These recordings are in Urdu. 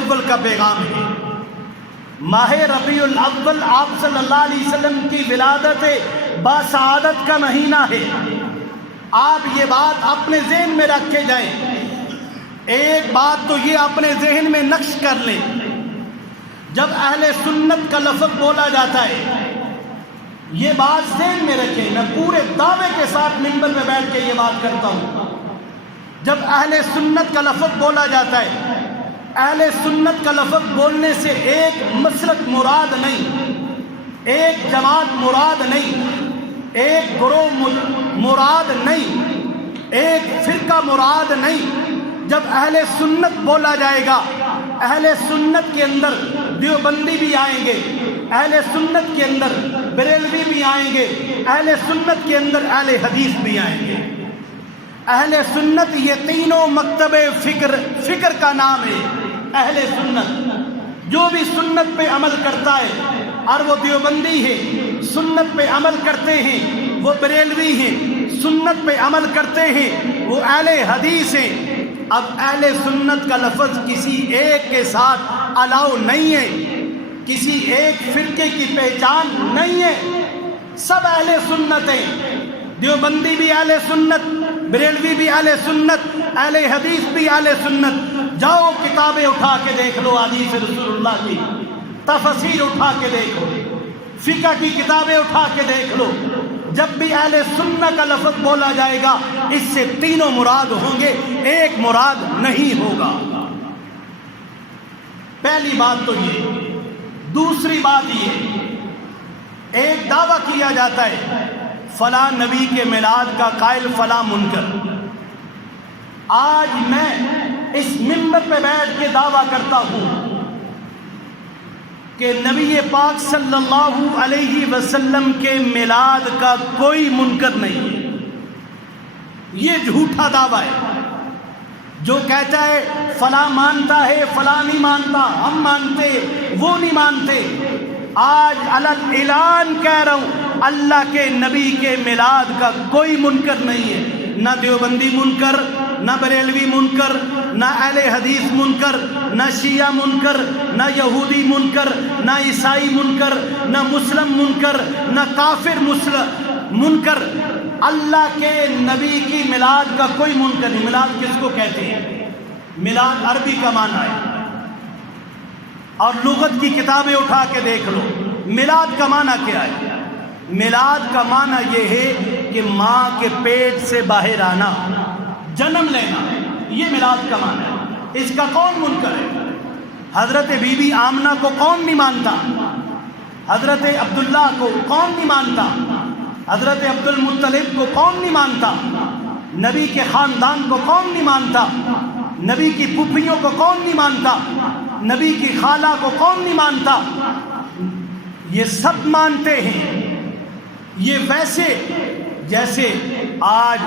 الاول کا پیغام ہے۔ ماہ ربیع الاول آپ صلی اللہ علیہ وسلم کی ولادت باسعادت کا مہینہ ہے۔ آپ یہ بات اپنے ذہن میں رکھے جائیں۔ ایک بات تو یہ اپنے ذہن میں نقش کر لیں، جب اہل سنت کا لفظ بولا جاتا ہے، یہ بات ذہن میں رکھیں۔ میں پورے دعوے کے ساتھ منبر میں بیٹھ کے یہ بات کرتا ہوں، جب اہل سنت کا لفظ بولا جاتا ہے، اہل سنت کا لفظ بولنے سے ایک مسلک مراد نہیں، ایک جماعت مراد نہیں، ایک گروہ مراد نہیں، ایک فرقہ مراد نہیں۔ جب اہل سنت بولا جائے گا، اہل سنت کے اندر دیوبندی بھی آئیں گے، اہل سنت کے اندر بریلوی بھی آئیں گے، اہل سنت کے اندر اہل حدیث بھی آئیں گے۔ اہل سنت یہ تینوں مکتب فکر کا نام ہے۔ اہل سنت جو بھی سنت پہ عمل کرتا ہے، اور وہ دیوبندی ہے، سنت پہ عمل کرتے ہیں، وہ بریلوی ہیں، سنت پہ عمل کرتے ہیں، وہ اہل حدیث ہیں۔ اب اہل سنت کا لفظ کسی ایک کے ساتھ الاؤ نہیں ہے، کسی ایک فرقے کی پہچان نہیں ہے، سب اہل سنت ہیں۔ دیوبندی بھی اہل سنت، بریلوی بھی اہل سنت، اہل حدیث بھی اہل سنت۔ جاؤ کتابیں اٹھا کے دیکھ لو، حدیث رسول اللہ کی تفسیر اٹھا کے دیکھو، فقہ کی کتابیں اٹھا کے دیکھ لو۔ جب بھی اہل سنت کا لفظ بولا جائے گا، اس سے تینوں مراد ہوں گے، ایک مراد نہیں ہوگا۔ پہلی بات تو یہ۔ دوسری بات یہ، ایک دعویٰ کیا جاتا ہے فلاں نبی کے میلاد کا قائل فلاں منکر۔ آج میں اس منبر پہ بیٹھ کے دعویٰ کرتا ہوں کہ نبی پاک صلی اللہ علیہ وسلم کے میلاد کا کوئی منکر نہیں ہے۔ یہ جھوٹا دعویٰ ہے۔ جو کہتا ہے فلاں مانتا ہے، فلاں نہیں مانتا، ہم مانتے، وہ نہیں مانتے۔ آج علل اعلان کہہ رہا ہوں، اللہ کے نبی کے میلاد کا کوئی منکر نہیں ہے۔ نہ دیوبندی منکر، نہ بریلوی منکر، نہ اہل حدیث منکر، نہ شیعہ منکر، نہ یہودی منکر، نہ عیسائی منکر، نہ مسلم منکر، نہ کافر منکر۔ اللہ کے نبی کی میلاد کا کوئی منکر نہیں۔ میلاد کس کو کہتے ہیں؟ میلاد عربی کا معنی ہے، اور لغت کی کتابیں اٹھا کے دیکھ لو، میلاد کا معنی کیا ہے؟ میلاد کا معنی یہ ہے کہ ماں کے پیٹ سے باہر آنا، جنم لینا، یہ میلاد کا معنی ہے۔ اس کا کون منکر ہے؟ حضرت بی بی آمنہ کو کون نہیں مانتا؟ حضرت عبداللہ کو کون نہیں مانتا؟ حضرت عبد المطلب کو کون نہیں مانتا؟ نبی کے خاندان کو کون نہیں مانتا؟ نبی کی پھوپھیوں کو کون نہیں مانتا؟ نبی کی خالہ کو کون نہیں مانتا؟ یہ سب مانتے ہیں۔ یہ ویسے جیسے آج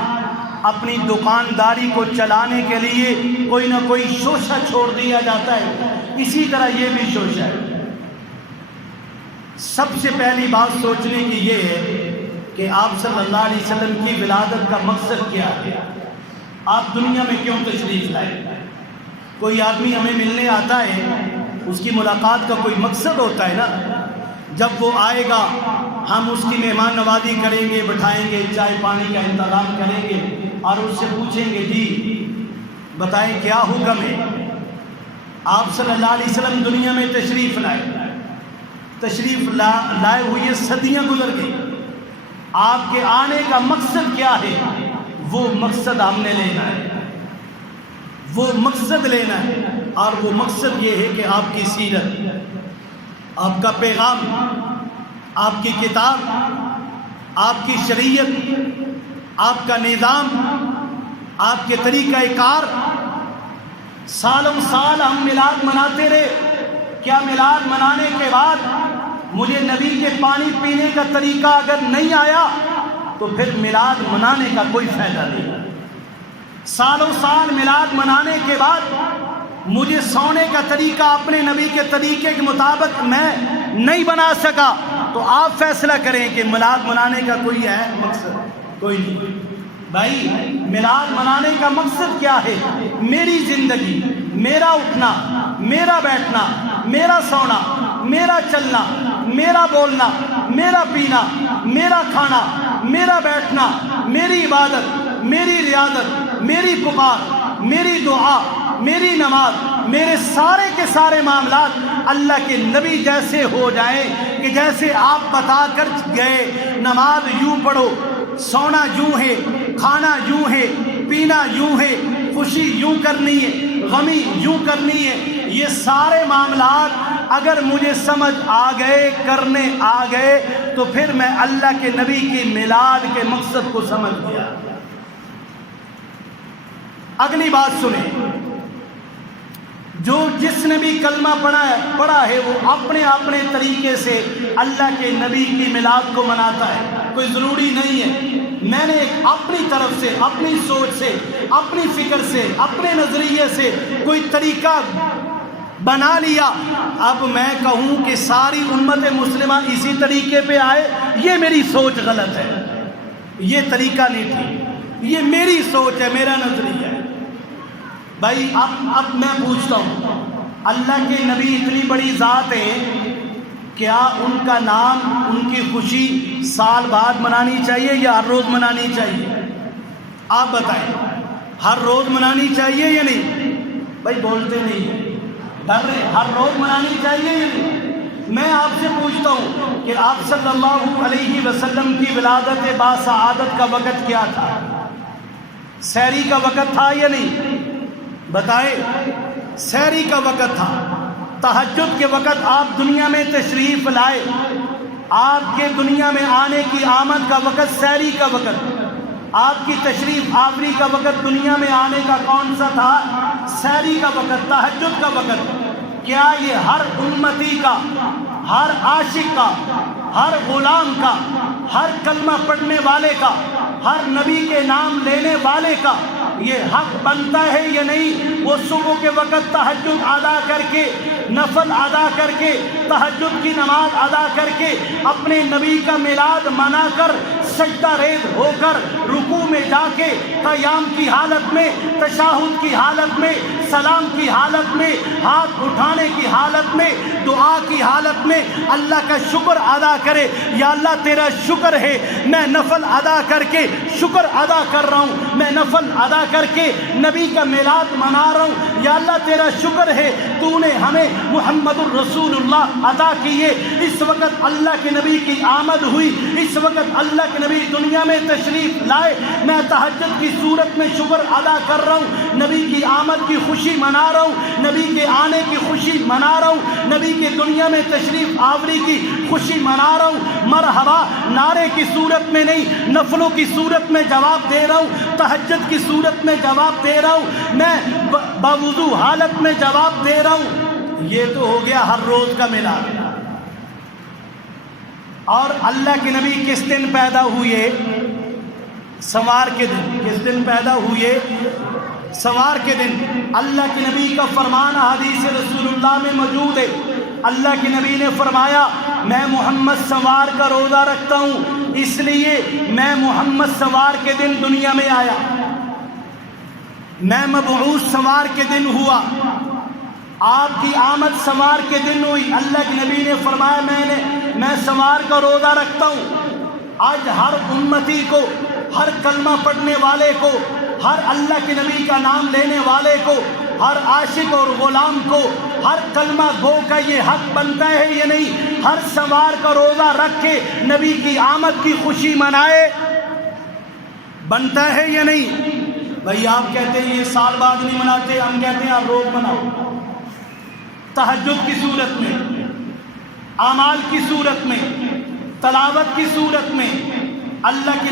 اپنی دکانداری کو چلانے کے لیے کوئی نہ کوئی شوشہ چھوڑ دیا جاتا ہے، اسی طرح یہ بھی شوشہ ہے۔ سب سے پہلی بات سوچنے کی یہ ہے کہ آپ صلی اللہ علیہ وسلم کی ولادت کا مقصد کیا ہے؟ آپ دنیا میں کیوں تشریف لائے؟ کوئی آدمی ہمیں ملنے آتا ہے، اس کی ملاقات کا کوئی مقصد ہوتا ہے نا۔ جب وہ آئے گا، ہم اس کی مہمان نوازی کریں گے، بٹھائیں گے، چائے پانی کا انتظام کریں گے، اور اس سے پوچھیں گے جی بتائیں کیا حکم ہے۔ آپ صلی اللہ علیہ وسلم دنیا میں تشریف لائے ہوئے صدیاں گزر گئی۔ آپ کے آنے کا مقصد کیا ہے؟ وہ مقصد ہم نے لینا ہے، وہ مقصد لینا ہے، اور وہ مقصد یہ ہے کہ آپ کی سیرت، آپ کا پیغام، آپ کی کتاب، آپ کی شریعت، آپ کا نظام، آپ کے طریقہ کار۔ سالوں سال ہم میلاد مناتے رہے، کیا میلاد منانے کے بعد مجھے نبی کے پانی پینے کا طریقہ اگر نہیں آیا تو پھر میلاد منانے کا کوئی فائدہ نہیں۔ سالوں سال میلاد منانے کے بعد مجھے سونے کا طریقہ اپنے نبی کے طریقے کے مطابق میں نہیں بنا سکا تو آپ فیصلہ کریں کہ میلاد منانے کا کوئی ہے مقصد؟ کوئی نہیں۔ بھائی میلاد منانے کا مقصد کیا ہے؟ میری زندگی، میرا اٹھنا، میرا بیٹھنا، میرا سونا، میرا چلنا، میرا بولنا، میرا پینا، میرا کھانا، میرا بیٹھنا، میری عبادت، میری ریاضت، میری پکار، میری دعا، میری نماز، میرے سارے کے سارے معاملات اللہ کے نبی جیسے ہو جائیں کہ جیسے آپ بتا کر گئے، نماز یوں پڑھو، سونا یوں ہے، کھانا یوں ہے، پینا یوں ہے، خوشی یوں کرنی ہے، غمی یوں کرنی ہے، یہ سارے معاملات اگر مجھے سمجھ آ گئے، کرنے آ گئے، تو پھر میں اللہ کے نبی کی میلاد کے مقصد کو سمجھ گیا۔ اگلی بات سنیں، جس نے بھی کلمہ پڑھا ہے وہ اپنے اپنے طریقے سے اللہ کے نبی کی میلاد کو مناتا ہے، کوئی ضروری نہیں ہے۔ میں نے اپنی طرف سے، اپنی سوچ سے، اپنی فکر سے، اپنے نظریے سے کوئی طریقہ بنا لیا، اب میں کہوں کہ ساری امت مسلمہ اسی طریقے پہ آئے، یہ میری سوچ غلط ہے، یہ طریقہ نہیں تھی، یہ میری سوچ ہے، میرا نظریہ ہے۔ بھائی اب میں پوچھتا ہوں، اللہ کے نبی اتنی بڑی ذات ہے، کیا ان کا نام، ان کی خوشی سال بعد منانی چاہیے یا ہر روز منانی چاہیے؟ آپ بتائیں، ہر روز منانی چاہیے یا نہیں؟ بھائی بولتے نہیں، ڈر رہے، ہر روز منانی چاہیے یا نہیں؟ میں آپ سے پوچھتا ہوں کہ آپ صلی اللہ علیہ وسلم کی ولادت باسعادت کا وقت کیا تھا؟ سحری کا وقت تھا یا نہیں؟ بتائے، سحری کا وقت تھا۔ تہجد کے وقت آپ دنیا میں تشریف لائے، آپ کے دنیا میں آنے کی آمد کا وقت سحری کا وقت، آپ کی تشریف آوری کا وقت دنیا میں آنے کا کون سا تھا؟ سحری کا وقت، تہجد کا وقت۔ کیا یہ ہر امتی کا، ہر عاشق کا، ہر غلام کا، ہر کلمہ پڑھنے والے کا، ہر نبی کے نام لینے والے کا یہ حق بنتا ہے یا نہیں؟ وہ صبح کے وقت تہجد ادا کر کے، نفل ادا کر کے، تہجد کی نماز ادا کر کے، اپنے نبی کا میلاد منا کر، سجدہ ریز ہو کر، رکوع میں جا کے، قیام کی حالت میں، تشہد کی حالت میں، سلام کی حالت میں، ہاتھ اٹھانے کی حالت میں، دعا کی حالت میں اللہ کا شکر ادا کرے، یا اللہ تیرا شکر ہے، میں نفل ادا کر کے شکر ادا کر رہا ہوں، میں نفل ادا کر کے نبی کا میلاد منا رہا ہوں، یا اللہ تیرا شکر ہے تو نے ہمیں محمد الرسول اللہ عطا کیے، اس وقت اللہ کے نبی کی آمد ہوئی، اس وقت اللہ کے نبی دنیا میں تشریف لائے، میں تہجد کی صورت میں شکر ادا کر رہا ہوں، نبی کی آمد کی خوشی منا رہا ہوں، نبی کے آنے کی خوشی منا رہا ہوں، نبی کے دنیا میں تشریف آوری کی خوشی منا رہا ہوں۔ مرحبا نعرے کی صورت میں نہیں، نفلوں کی صورت میں جواب دے رہا ہوں، تہجد کی صورت میں جواب دے رہا ہوں، میں باوضو حالت میں جواب دے رہا ہوں۔ یہ تو ہو گیا ہر روز کا میلاد۔ اور اللہ کے نبی کس دن پیدا ہوئے؟ سوار کے دن۔ کس دن پیدا ہوئے؟ سوار کے دن۔ اللہ کے نبی کا فرمان حدیث رسول اللہ میں موجود ہے، اللہ کے نبی نے فرمایا، میں محمد سوار کا روزہ رکھتا ہوں، اس لیے میں محمد سوار کے دن دنیا میں آیا، میں مبعوث سوار کے دن ہوا، آپ کی آمد سوار کے دن ہوئی۔ اللہ کے نبی نے فرمایا میں سوار کا روزہ رکھتا ہوں۔ آج ہر امتی کو، ہر کلمہ پڑھنے والے کو، ہر اللہ کے نبی کا نام لینے والے کو، ہر عاشق اور غلام کو، ہر کلمہ گو کا یہ حق بنتا ہے یا نہیں؟ ہر سوار کا روزہ رکھ کے نبی کی آمد کی خوشی منائے، بنتا ہے یا نہیں؟ بھئی آپ کہتے ہیں یہ سال بعد نہیں مناتے، ہم کہتے ہیں آپ روز مناؤ، تہجد کی صورت میں، اعمال کی صورت میں، تلاوت کی صورت میں، اللہ کی